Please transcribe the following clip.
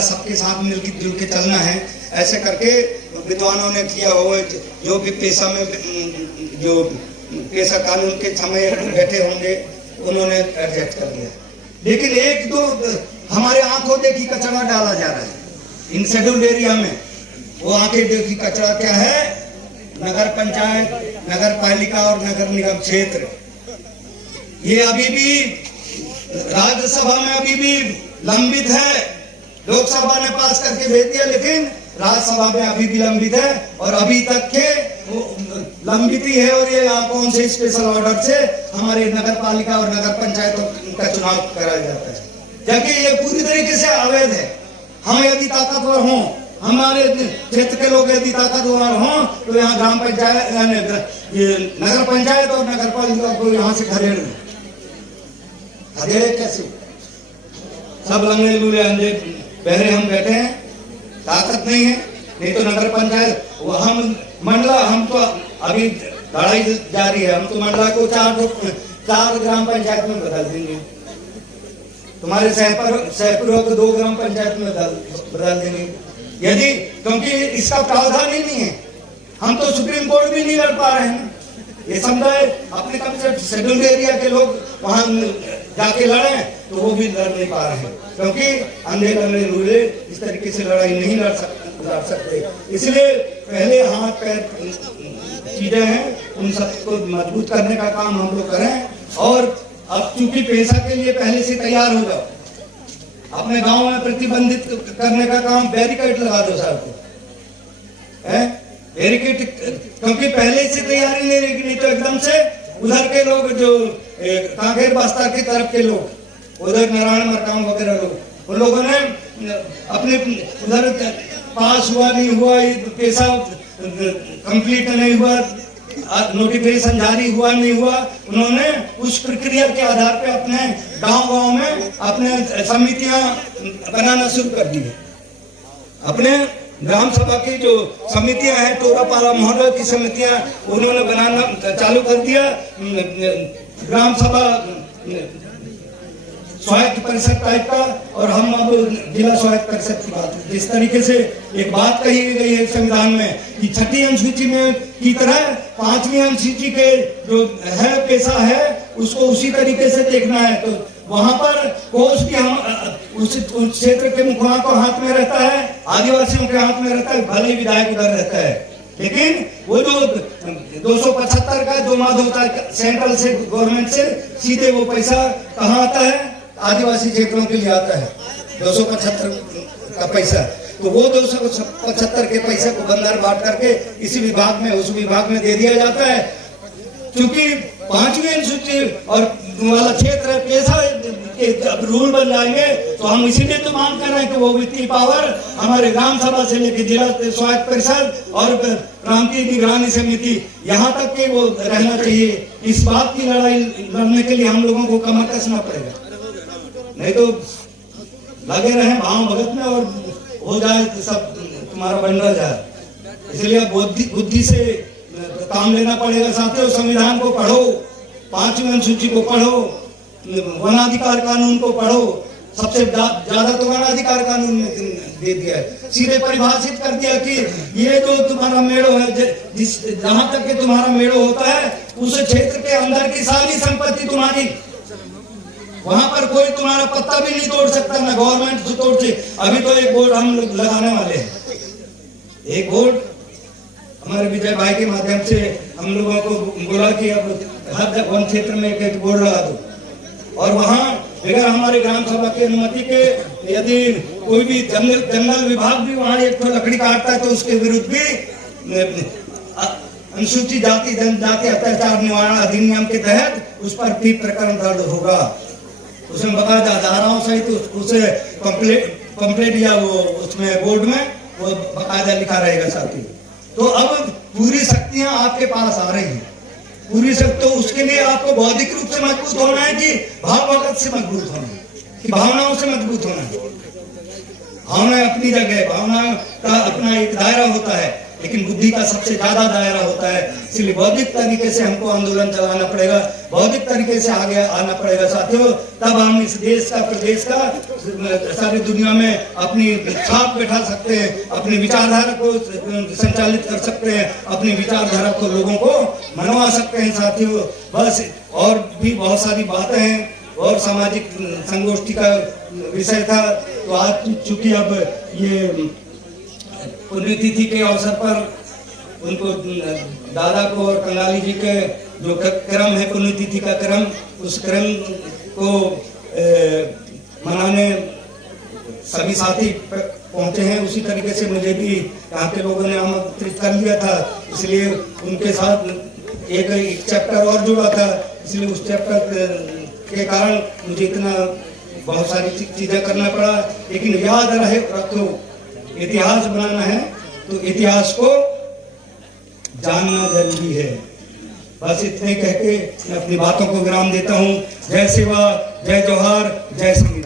मेरा सबके साथ मिलकर जुल के चलना है, ऐसे करके विद्वानों ने किया हो। जो भी पेशा में जो पेशा कानून के समय बैठे होंगे उन्होंने एडजस्ट कर लिया। लेकिन एक दो हमारे आंखों देखी कचरा डाला जा रहा है इन शेड्यूल्ड एरिया में। वो आंखें देखी कचरा क्या है? नगर पंचायत, नगर पालिका और नगर निगम क्षेत्र, ये अभी भी राज्यसभा में अभी भी लंबित है। लोकसभा ने पास करके भेज दिया, लेकिन राज्यसभा में अभी भी लंबित है और अभी तक के लंबित ही है। और ये कौन से स्पेशल ऑर्डर से हमारे नगर पालिका और नगर पंचायतों का चुनाव कराया जाता है, जबकि ये पूरी तरीके से अवैध है। हम यदि ताकतवर हों, हमारे क्षेत्र के लोग यदि ताकतवर हों, तो यहाँ ग्राम पंचायत, नगर पंचायत और नगर पालिका को यहाँ से खदेड़ दें। खदेड़े कैसे? सब लंगड़े लूले अंधे बहरे हम बैठे हैं, ताकत नहीं है। नहीं तो नगर पंचायत हम मंडला, हम तो अभी लड़ाई जारी है, हम तो मंडला को चार ग्राम पंचायत में बदल देंगे। तुम्हारे सहपुर को 2 ग्राम पंचायत में बदल देंगे यदि, क्योंकि इसका प्रावधान ही नहीं है। हम तो सुप्रीम कोर्ट भी नहीं लड़ पा रहे हैं। ये समुदाय अपने कम से शेड्यूल्ड एरिया के लोग वहां जाके लड़े तो वो भी लड़ नहीं पा रहे हैं, क्योंकि अंधे लंगड़े लूले इस तरीके से लड़ाई नहीं लड़ सकते। इसलिए पहले हाथ पैर चीजें हैं, उन सबको मजबूत करने का काम हम लोग करें। और अब चूंकि पेशा के लिए पहले से तैयार हो जाओ। अपने गांव में प्रतिबंधित करने का काम, बैरिकेड लगा दो साहब को, बैरिकेड, क्योंकि पहले से तैयारी नहीं तो एकदम से उधर के लोग जो कांकेर बस्तर की तरफ के लोग, उधर नारायण मरकाम वगैरह लोग, उन लोगों ने अपने उधर पास हुआ नहीं हुआ, पेशा कंप्लीट नहीं हुआ, नोटिफिकेशन जारी हुआ नहीं हुआ, उन्होंने उस प्रक्रिया के आधार पे अपने गांव में अपने समितियां बनाना शुरू कर दी है। अपने ग्राम सभा की जो समितियां हैं, टोरा पारा मोहल्ला की समितियां, उन्होंने बनाना चालू कर दिया। ग्राम सभा स्वायत्त परिषद टाइप का, और हम अब जिला स्वायत्त परिषद की बात, जिस तरीके से एक बात कही गई है संविधान में कि 6ठी अनुसूची में की तरह 5वीं अनुसूची के जो है पेशा है उसको उसी तरीके से देखना है। तो वहां पर कोष भी हम उस क्षेत्र के मुखिया को हाथ में रहता है, आदिवासियों के हाथ में रहता है, भले ही विधायक उधर रहता है, लेकिन वो जो 275 का जो माद होता है सेंट्रल से, गवर्नमेंट से सीधे वो पैसा कहाँ आता है? आदिवासी क्षेत्रों के लिए आता है 275 का पैसा। तो वो 275 के पैसे को बंदर बांट करके इसी विभाग में उस विभाग में दे दिया जाता है। क्योंकि 5वीं अनुसूची और वाला क्षेत्र पेशा के जब रूल बन जाएंगे तो हम इसीलिए तो मांग कर रहे हैं कि वो वित्तीय पावर हमारे ग्राम सभा से लेकर जिला स्वायत्त परिषद और प्रांतीय निगरानी समिति यहाँ तक के वो रहना चाहिए। इस बात की लड़ाई लड़ने के लिए हम लोगों को कमर कसना पड़ेगा, नहीं तो लगे रहे भाव भगत में और हो जाए तो सब तुम्हारा बंडल जाए। इसलिए बुद्धि से काम लेना पड़ेगा। साथियों, संविधान को पढ़ो, 5वीं अनुसूची को पढ़ो, वनाधिकार कानून को पढ़ो। सबसे ज्यादा तो वनाधिकार कानून में दे दिया है, सीधे परिभाषित कर दिया कि ये जो तुम्हारा मेड़ो है, जिस जहां तक के तुम्हारा मेड़ो होता है उस क्षेत्र के अंदर की सारी संपत्ति तुम्हारी, वहां पर कोई तुम्हारा पत्ता भी नहीं तोड़ सकता, ना गवर्नमेंट से तोड़ से। अभी तो एक बोर्ड हम लोग लगाने वाले हैं, एक बोर्ड हमारे विजय भाई के माध्यम से हम लोगों को बोला कि अब हर वन क्षेत्र में एक बोर्ड लगा दो, और वहां अगर हमारे ग्राम सभा की अनुमति के यदि कोई भी जंगल विभाग भी वहां एक लकड़ी काटता है तो उसके विरुद्ध भी अनुसूचित जाति जनजाति अत्याचार निवारण अधिनियम के तहत उस पर भी प्रकरण दर्ज होगा। उसमें बकायदा धाराओं सहित उसे कंप्लेंट या वो उसमें बोर्ड में वो बकायदा लिखा रहेगा साथी। तो अब पूरी शक्तियां आपके पास आ रही हैं, पूरी शक्ति। तो उसके लिए आपको बौद्धिक रूप से मजबूत होना है कि भाव भगत से मजबूत होना है, कि भावनाओं से मजबूत होना है। भावना अपनी जगह, भावना का अपना एक दायरा होता है, लेकिन बुद्धि का सबसे ज्यादा दायरा होता है। इसलिए बौद्धिक तरीके से हमको आंदोलन चलाना पड़ेगा, बौद्धिक तरीके से आगे आना पड़ेगा साथियों, तब हम इस देश का, प्रदेश का, सारी दुनिया में अपनी छाप बैठा सकते हैं, अपनी विचारधारा को संचालित कर सकते हैं, अपनी विचारधारा को लोगों को मनवा सकते हैं साथियों। बस और भी बहुत सारी बातें हैं और सामाजिक संगोष्ठी का विषय था। तो आज चूंकि अब ये पुण्यतिथि के अवसर पर उनको, दादा को और कंगाली जी के जो क्रम है, पुण्यतिथि का क्रम, उस क्रम को मनाने सभी साथी पहुंचे हैं। उसी तरीके से मुझे भी यहाँ के लोगों ने आमंत्रित कर लिया था, इसलिए उनके साथ एक चैप्टर और जुड़ा था, इसलिए उस चैप्टर के कारण मुझे इतना बहुत सारी चीजें करना पड़ा। लेकिन याद रखो, इतिहास बनाना है तो इतिहास को जानना जरूरी है। बस इतने कह के मैं अपनी बातों को विराम देता हूँ। जय शिवा, जय जोहार, जय संविधान।